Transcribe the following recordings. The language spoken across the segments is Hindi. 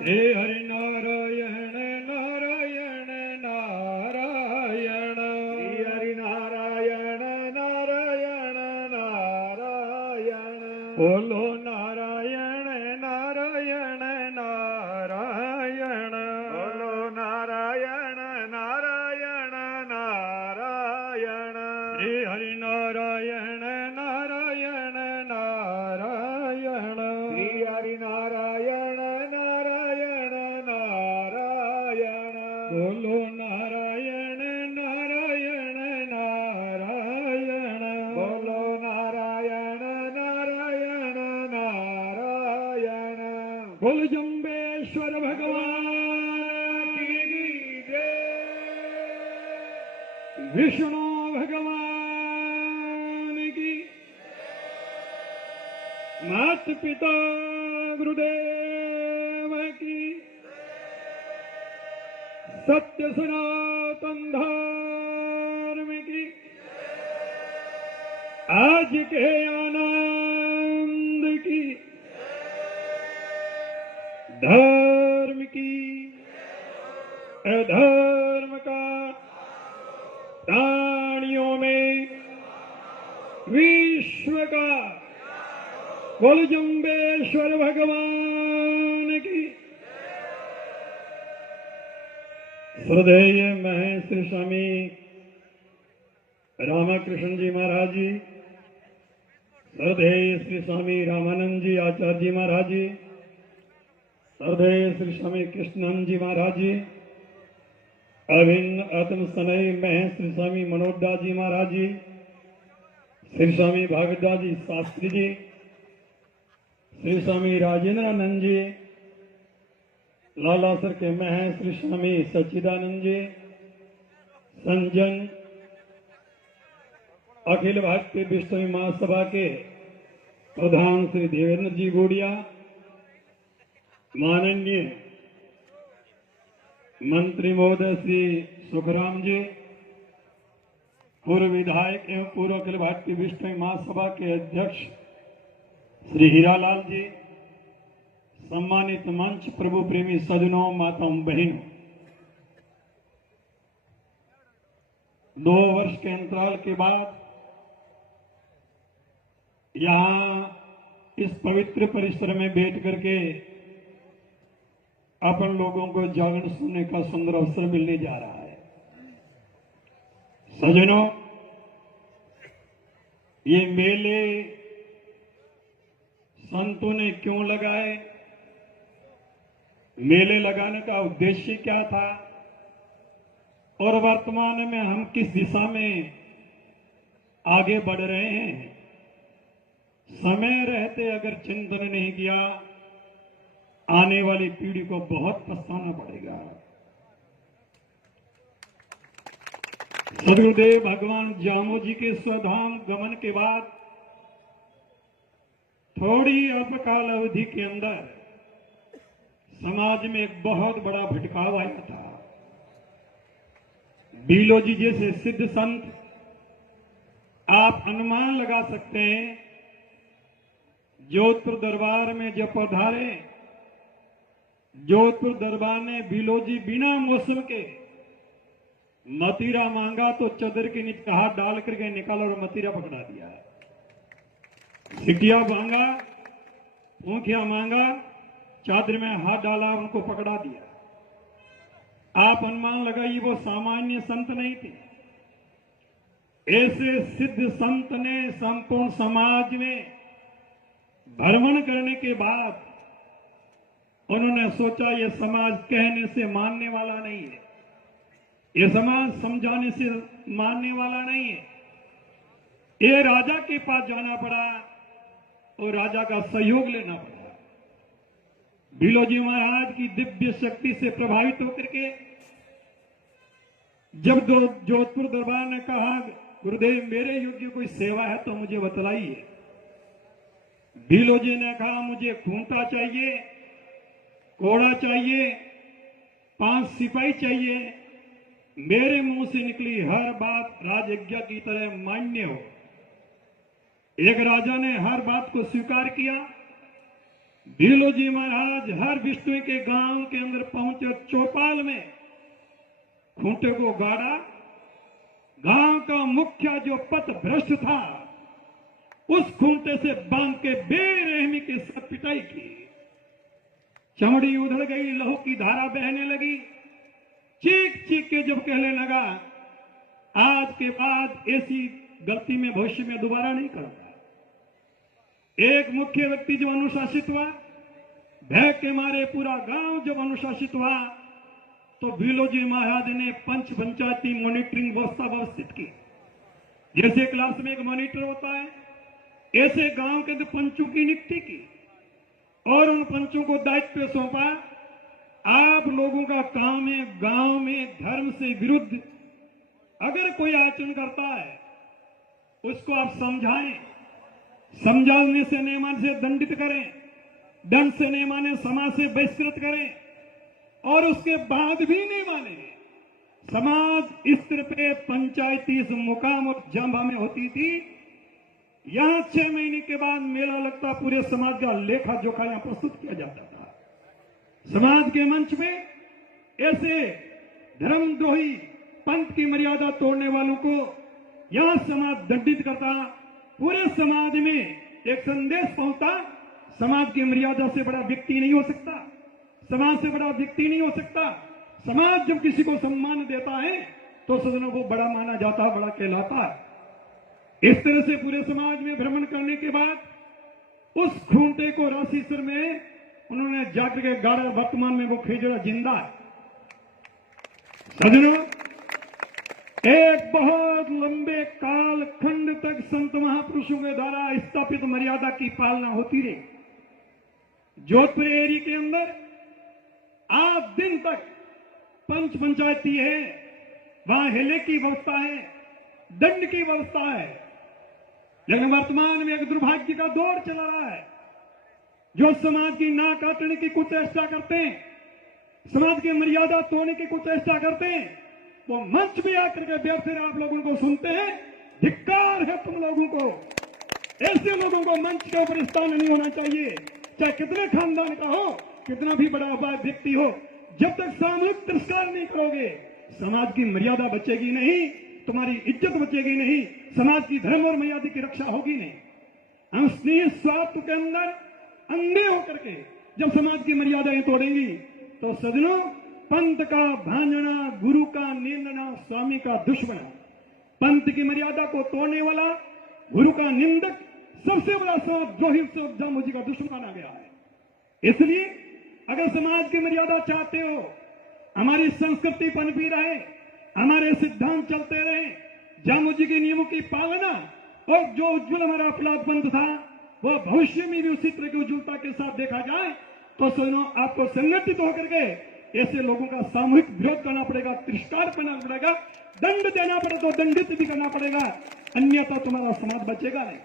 श्री हरि नारायण नारायण नारायण श्री हरि नारायण नारायण नारायण। बोलो नारायण नारायण नारायण। बोलो नारायण नारायण नारायण। श्री हरि नारायण नारायण नारायण। श्री हरि नारायण नारायण नारायण। बोलो नारायण नारायण नारायण। बोलो नारायण नारायण नारायण। बोल जम्बेश्वर भगवान की जय। विष्णु भगवान की, मात पिता गुरुदेव की, सत्य सनातन धर्म की, आज के आनंद की, धर्म की, अधर्म का प्राणियों में विश्व का, बोल जम्बेश्वर भगवान की। श्रद्धेय मैं श्री स्वामी रामकृष्ण जी महाराज जी, श्रद्धेय श्री स्वामी रामानंद जी आचार्य जी महाराज जी, श्रद्धेय श्री स्वामी कृष्णानंद जी महाराज जी, अभिन्न आत्म सनय मैं श्री स्वामी मनोदास जी महाराज जी, श्री स्वामी भागवतदास जी शास्त्री जी, श्री स्वामी राजेंद्रानंद जी, लालासर के मैं हैं श्री स्वामी सच्चिदानंद जी, संजन अखिल भारतीय विश्व महासभा के प्रधान श्री देवेंद्र जी गोड़िया, माननीय मंत्री महोदय श्री सुखराम जी, पूर्व विधायक एवं पूर्व अखिल भारतीय विश्व महासभा के अध्यक्ष श्री हीरालाल जी, सम्मानित मंच प्रभु प्रेमी सज्जनों, माताओं बहनों, 2 वर्ष के अंतराल के बाद यहाँ इस पवित्र परिसर में बैठ करके अपन लोगों को जागरण सुनने का सुंदर अवसर मिलने जा रहा है। सज्जनों, ये मेले संतों ने क्यों लगाए, मेले लगाने का उद्देश्य क्या था और वर्तमान में हम किस दिशा में आगे बढ़ रहे हैं, समय रहते अगर चिंतन नहीं किया आने वाली पीढ़ी को बहुत पछताना पड़ेगा। सदगुरुदेव भगवान जामो जी के स्वधाम गमन के बाद थोड़ी अल्पकाल अवधि के अंदर समाज में एक बहुत बड़ा भटकाव आया था। बीलोजी जैसे सिद्ध संत, आप अनुमान लगा सकते हैं, जोधपुर दरबार में जब पधारे, जोधपुर दरबार ने बीलोजी बिना मौसम के मतीरा मांगा तो चदर के नीचे हाथ डाल करके निकाला और मतीरा पकड़ा दिया। सिटिया मांगा, ऊखिया मांगा, चादर में हाथ डाला, उनको पकड़ा दिया। आप अनुमान लगाइए वो सामान्य संत नहीं थे। ऐसे सिद्ध संत ने संपूर्ण समाज में भ्रमण करने के बाद उन्होंने सोचा ये समाज कहने से मानने वाला नहीं है, ये समाज समझाने से मानने वाला नहीं है। ये राजा के पास जाना पड़ा और राजा का सहयोग लेना पड़ा। भीलोजी महाराज की दिव्य शक्ति से प्रभावित होकर के जब जोधपुर दरबार ने कहा, गुरुदेव मेरे योग्य कोई सेवा है तो मुझे बतलाइए। भीलोजी ने कहा, मुझे खूंटा चाहिए, कोड़ा चाहिए, 5 सिपाही चाहिए, मेरे मुंह से निकली हर बात राजज्ञा की तरह मान्य हो। एक राजा ने हर बात को स्वीकार किया, भीलोजी महाराज हर विष्णु के गांव के अंदर पहुंचे, चौपाल में खूंटे को गाड़ा। गांव का मुखिया जो पथ भ्रष्ट था उस खूंटे से बांध के बेरहमी के साथ पिटाई की। चमड़ी उधड़ गई, लहू की धारा बहने लगी। चीख चीख के जब कहने लगा, आज के बाद ऐसी गलती में भविष्य में दोबारा नहीं करूंगा। एक मुख्य व्यक्ति जब अनुशासित हुआ, भय के मारे पूरा गांव जब अनुशासित हुआ, तो भीलोजी महाराज ने पंच पंचायती मॉनिटरिंग व्यवस्था व्यवस्थित की। जैसे क्लास में एक मॉनिटर होता है, ऐसे गांव के अंदर पंचों की नियुक्ति की और उन पंचों को दायित्व सौंपा। आप लोगों का काम है गांव में धर्म से विरुद्ध अगर कोई आचरण करता है उसको आप समझाएं, समझाने से नहीं माने से दंडित करें, दंड से नहीं माने समाज से बहिष्कृत करें, और उसके बाद भी नहीं माने समाज इस तरह पे पंचायती मुकाम और जंभा में होती थी। यहां 6 महीने के बाद मेला लगता, पूरे समाज का लेखा जोखा यहां प्रस्तुत किया जाता था। समाज के मंच में ऐसे धर्मद्रोही पंथ की मर्यादा तोड़ने वालों को यहां समाज दंडित करता। पूरे समाज में एक संदेश पहुंचता, समाज की मर्यादा से बड़ा व्यक्ति नहीं हो सकता, समाज से बड़ा व्यक्ति नहीं हो सकता। समाज जब किसी को सम्मान देता है तो सदनों को बड़ा माना जाता है, बड़ा कहलाता है। इस तरह से पूरे समाज में भ्रमण करने के बाद उस खूंटे को राशीसर में उन्होंने जाकर के गाड़ा। वर्तमान में वो खेजड़ा जिंदा है। सदनों, एक बहुत लंबे काल खंड तक संत महापुरुषों के द्वारा स्थापित मर्यादा की पालना होती रही। जोधपुर एरिया के अंदर आज दिन तक पंच पंचायती है, वहां हेले की व्यवस्था है, दंड की व्यवस्था है। लेकिन वर्तमान में एक दुर्भाग्य का दौर चला रहा है। जो समाज की नाक काटने की कुचेष्टा करते हैं, समाज की मर्यादा तोड़ने की कुचेष्टा करते हैं, वो मंच में आकर के व्यर्थ आप लोगों को सुनते हैं। धिक्कार है तुम लोगों को। ऐसे लोगों को मंच के ऊपर स्थान नहीं होना चाहिए, चाहे कितने खानदान का हो, कितना भी बड़ा व्यक्ति हो। जब तक सामूहिक तिरस्कार नहीं करोगे, समाज की मर्यादा बचेगी नहीं, तुम्हारी इज्जत बचेगी नहीं, समाज की धर्म और मर्यादा की रक्षा होगी नहीं। हम स्नेह स्वार्थ के अंदर अंधे होकर के जब समाज की मर्यादाएं तोड़ेंगी तो सदनों, पंथ का भांजना, गुरु का निंदना, स्वामी का दुश्मन। पंथ की मर्यादा को तोड़ने वाला, गुरु का निंदक, सबसे बड़ा समाजद्रोही मुझे का दुश्मन माना गया है। इसलिए अगर समाज की मर्यादा चाहते हो, हमारी संस्कृति पनपी रहे, हमारे सिद्धांत चलते रहे, जामू जी के नियमों की पालना, और जो उज्जवल हमारा अपराध पंथ था वो भविष्य में भी उसी तरह की उज्जवलता के साथ देखा जाए, तो सुनो, आपको संगठित होकर के ऐसे लोगों का सामूहिक विरोध करना पड़ेगा, तिरस्कार करना पड़ेगा, दंड देना पड़े तो दंडित भी करना पड़ेगा, अन्यथा तुम्हारा समाज बचेगा नहीं।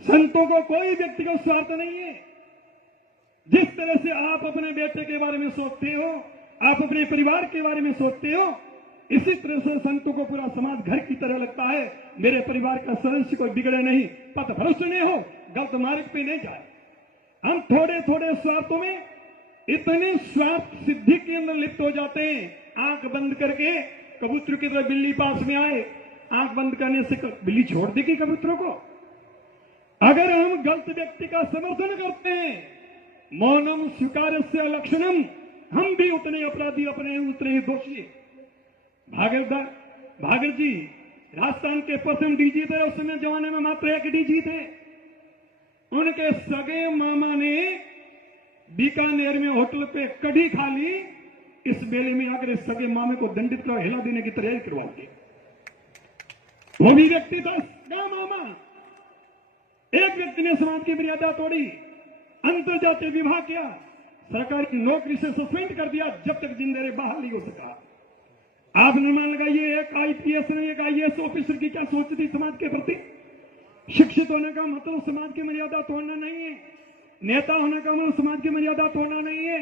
संतों को कोई व्यक्तिगत स्वार्थ नहीं है। जिस तरह से आप अपने बेटे के बारे में सोचते हो, आप अपने परिवार के बारे में सोचते हो, इसी तरह से संतों को पूरा समाज घर की तरह लगता है। मेरे परिवार का सदस्य कोई बिगड़े नहीं, पथ भ्रष्ट नहीं हो, गलत मार्ग पे नहीं जाए। हम थोड़े थोड़े स्वार्थों में इतने स्वार्थ सिद्धि के अंदर लिप्त हो जाते हैं, आंख बंद करके कबूतर की तरह बिल्ली पास में आए, आंख बंद करने से बिल्ली छोड़ देगी कबूतरों को। अगर हम गलत व्यक्ति का समर्थन करते हैं, मौनम स्वीकारस्य लक्षणम, हम भी उतने अपराधी, अपने उतने ही दोषी। भागीरथ जी राजस्थान के प्रथम डीजी थे। उस समय जमाने में मात्र एक डीजी थे। उनके सगे मामा ने बीकानेर में होटल पे कढ़ी खा ली। इस मेले में आकर सगे मामे को दंडित कर हिला देने की तैयारी करवा दी। वो भी व्यक्ति था सगा मामा। एक व्यक्ति ने समाज की मर्यादा तोड़ी, अंतरजातीय विवाह किया, सरकारी नौकरी से सस्पेंड कर दिया, जब तक जिंदे रहे बाहर नहीं हो सका। आप अनुमान लगाइए, एक आईपीएस ने एक आईएएस ऑफिसर की क्या सोच थी समाज के प्रति। शिक्षित होने का मतलब समाज की मर्यादा तोड़ना नहीं है, नेता होने का मतलब समाज की मर्यादा तोड़ना नहीं है,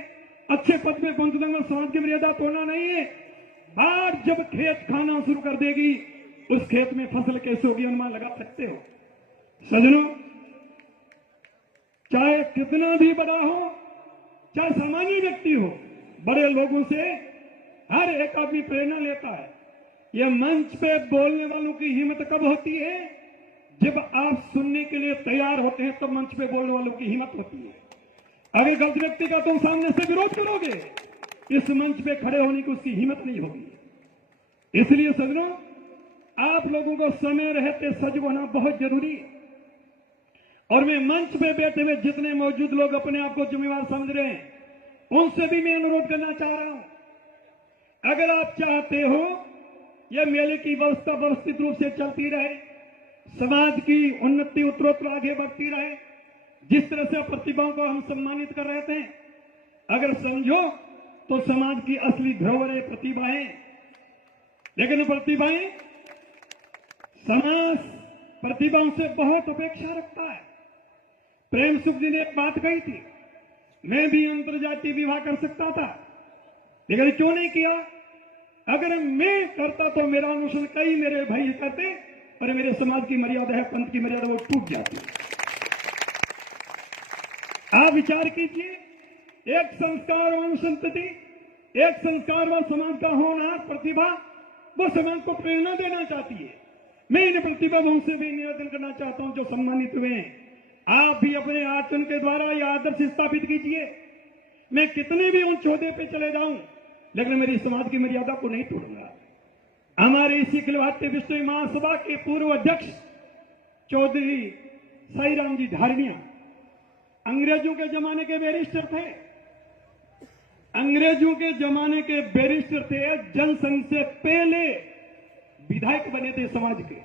अच्छे पद में पहुंचने का मतलब समाज की मर्यादा तोड़ना नहीं है। बाढ़ जब खेत खाना शुरू कर देगी, उस खेत में फसल कैसे होगी अनुमान लगा सकते हो। सजनों, चाहे कितना भी बड़ा हो, चाहे सामान्य व्यक्ति हो, बड़े लोगों से हर एक आदमी प्रेरणा लेता है। यह मंच पे बोलने वालों की हिम्मत कब होती है? जब आप सुनने के लिए तैयार होते हैं, तब मंच पे बोलने वालों की हिम्मत होती है। अगर गलत व्यक्ति का तुम सामने से विरोध करोगे, इस मंच पे खड़े होने की उसकी हिम्मत नहीं होगी। इसलिए सज्जनों, आप लोगों को समय रहते सजग होना बहुत जरूरी है। और मैं मंच पे बैठे हुए जितने मौजूद लोग अपने आप को जिम्मेवार समझ रहे हैं, उनसे भी मैं अनुरोध करना चाह रहा हूं, अगर आप चाहते हो यह मेले की व्यवस्था व्यवस्थित रूप से चलती रहे, समाज की उन्नति उत्तरोत्तर आगे बढ़ती रहे, जिस तरह से प्रतिभाओं को हम सम्मानित कर रहे थे, अगर समझो तो समाज की असली धरोहर है प्रतिभाएं। लेकिन प्रतिभाएं, समाज प्रतिभाओं से बहुत अपेक्षा रखता है। प्रेम सुख जी ने एक बात कही थी, मैं भी अंतर्जातीय विवाह कर सकता था, लेकिन क्यों नहीं किया? अगर मैं करता तो मेरा अनुसरण कई मेरे भाई करते, और मेरे समाज की मर्यादा है, पंथ की मर्यादा, वो टूट जाती। आप विचार कीजिए, एक संस्कारवान संतति, एक संस्कारवान समाज का होनहार प्रतिभा, वो समाज को प्रेरणा देना चाहती है। मैं इन प्रतिभाओं से भी निवेदन करना चाहता हूं जो सम्मानित हुए हैं, आप भी अपने आचरण के द्वारा यह आदर्श स्थापित कीजिए। मैं कितने भी उच्च ओहदे पे चले जाऊं, लेकिन मेरी समाज की मर्यादा को नहीं तोड़ूंगा। हमारे इसी अखिल भारतीय विश्व महासभा के पूर्व अध्यक्ष चौधरी साईराम जी धारनिया अंग्रेजों के जमाने के बैरिस्टर थे। अंग्रेजों के जमाने के बैरिस्टर थे, जनसंघ से पहले विधायक बने थे समाज के।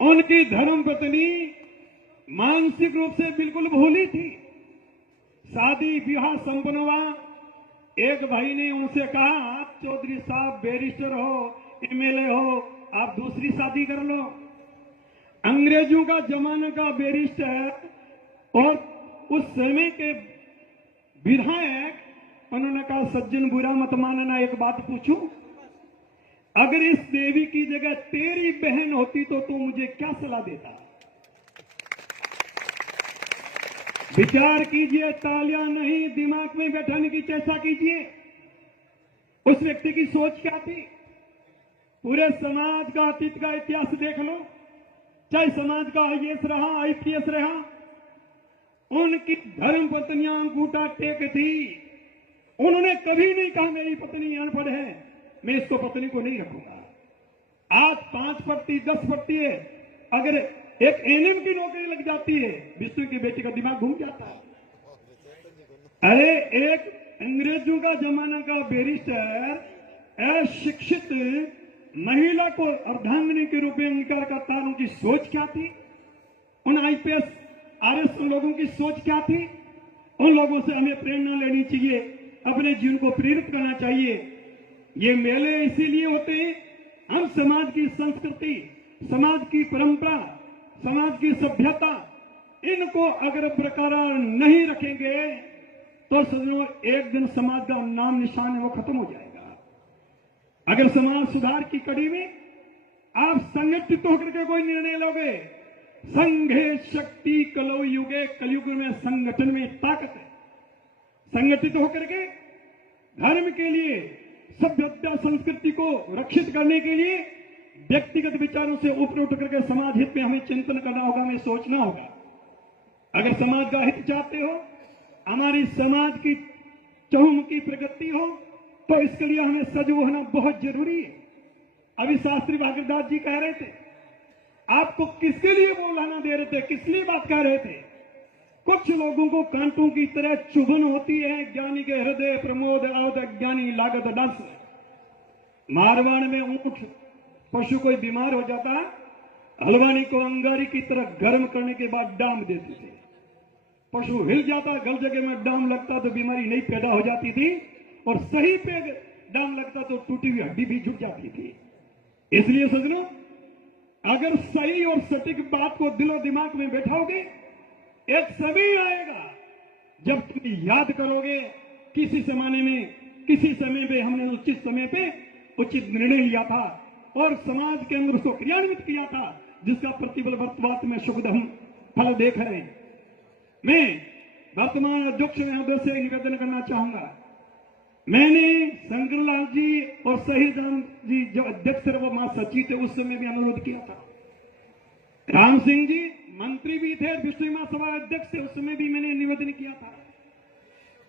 उनकी धर्मपत्नी मानसिक रूप से बिल्कुल भूली थी। शादी विवाह संपन्न हुआ, एक भाई ने उनसे कहा, आप चौधरी साहब बैरिस्टर हो, एमएलए हो, आप दूसरी शादी कर लो। अंग्रेजों का जमाने का बैरिस्टर और उस समय के विधायक, उन्होंने कहा, सज्जन बुरा मत मानना, एक बात पूछूं, अगर इस देवी की जगह तेरी बहन होती तो तू मुझे क्या सलाह देता? विचार कीजिए, तालियां नहीं, दिमाग में बैठाने की चेष्टा कीजिए। उस व्यक्ति की सोच क्या थी? पूरे समाज का अतीत का इतिहास देख लो, चाहे समाज का आईएएस रहा, आईपीएस रहा, उनकी धर्म पत्नियां अंगूठा टेक थी। उन्होंने कभी नहीं कहा मेरी पत्नी अनपढ़ है, मैं इसको पत्नी को नहीं रखूंगा। आज 5% 10% है, अगर एक एनएम की नौकरी लग जाती है, विष्णु की बेटी का दिमाग घूम जाता है। अरे एक अंग्रेजों का जमाना का बैरिस्टर अशिक्षित महिला को अर्धांगिनी के रूप में अंगीकार करता, उनकी सोच क्या थी? उन आईपीएस आरएस लोगों की सोच क्या थी? उन लोगों से हमें प्रेरणा लेनी चाहिए, अपने जीवन को प्रेरित करना चाहिए। ये मेले इसीलिए होते हैं, हम समाज की संस्कृति, समाज की परंपरा, समाज की सभ्यता, इनको अगर बरकरार नहीं रखेंगे तो सज्जनों, एक दिन समाज का नाम निशान है वो खत्म हो जाएगा। अगर समाज सुधार की कड़ी में आप संगठित होकर के कोई निर्णय लोगे, संघे शक्ति कलौ युगे, कलयुग में संगठन में ताकत है। संगठित होकर के धर्म के लिए, सभ्यता संस्कृति को रक्षित करने के लिए व्यक्तिगत विचारों से ऊपर उठ करके समाज हित में हमें चिंतन करना होगा, हमें सोचना होगा। अगर समाज का हित चाहते हो, हमारी समाज की चहुमुखी प्रगति हो, तो इसके लिए हमें सजग होना बहुत जरूरी है। अभी शास्त्री भागीरदास जी कह रहे थे, आपको किसके लिए बोलाना दे रहे थे, किस लिए बात कह रहे थे? कुछ लोगों को कांटों की तरह चुभन होती है, ज्ञानी के हृदय प्रमोद आवत, अज्ञानी लागत डस। मारवाड़ में ऊंट पशु कोई बीमार हो जाता, हलवानी को अंगारी की तरह गर्म करने के बाद डाम देते थे। पशु हिल जाता, गल जगह में डाम लगता तो बीमारी नहीं पैदा हो जाती थी, और सही पे डाम लगता तो टूटी हुई हड्डी भी जुट जाती थी। इसलिए सज्जनों, अगर सही और सटीक बात को दिलो दिमाग में बैठाओगे, एक समय आएगा जब तुम याद करोगे, किसी जमाने में, किसी समय पे हमने उचित समय पे उचित निर्णय लिया था और समाज के अंदर उसको क्रियान्वित किया था, जिसका प्रतिबल वर्तमान में सुखद हम फल देख रहे हैं। मैं वर्तमान अध्यक्ष महोदय से निवेदन करना चाहूंगा। मैंने शंकरलाल जी और शहीद राम जी जो अध्यक्ष थे वो महासचिव थे, उस समय भी अनुरोध किया था। राम सिंह जी मंत्री भी थे, विश्व महासभा अध्यक्ष थे, उस समय भी मैंने निवेदन किया था।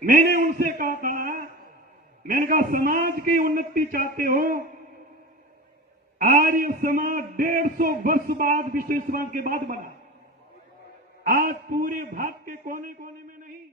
मैंने उनसे कहा था, मैंने कहा समाज की उन्नति चाहते हो, आर्य समाज 150 वर्ष बाद विश्व समाज के बाद बना। आज पूरे भारत के कोने कोने में नहीं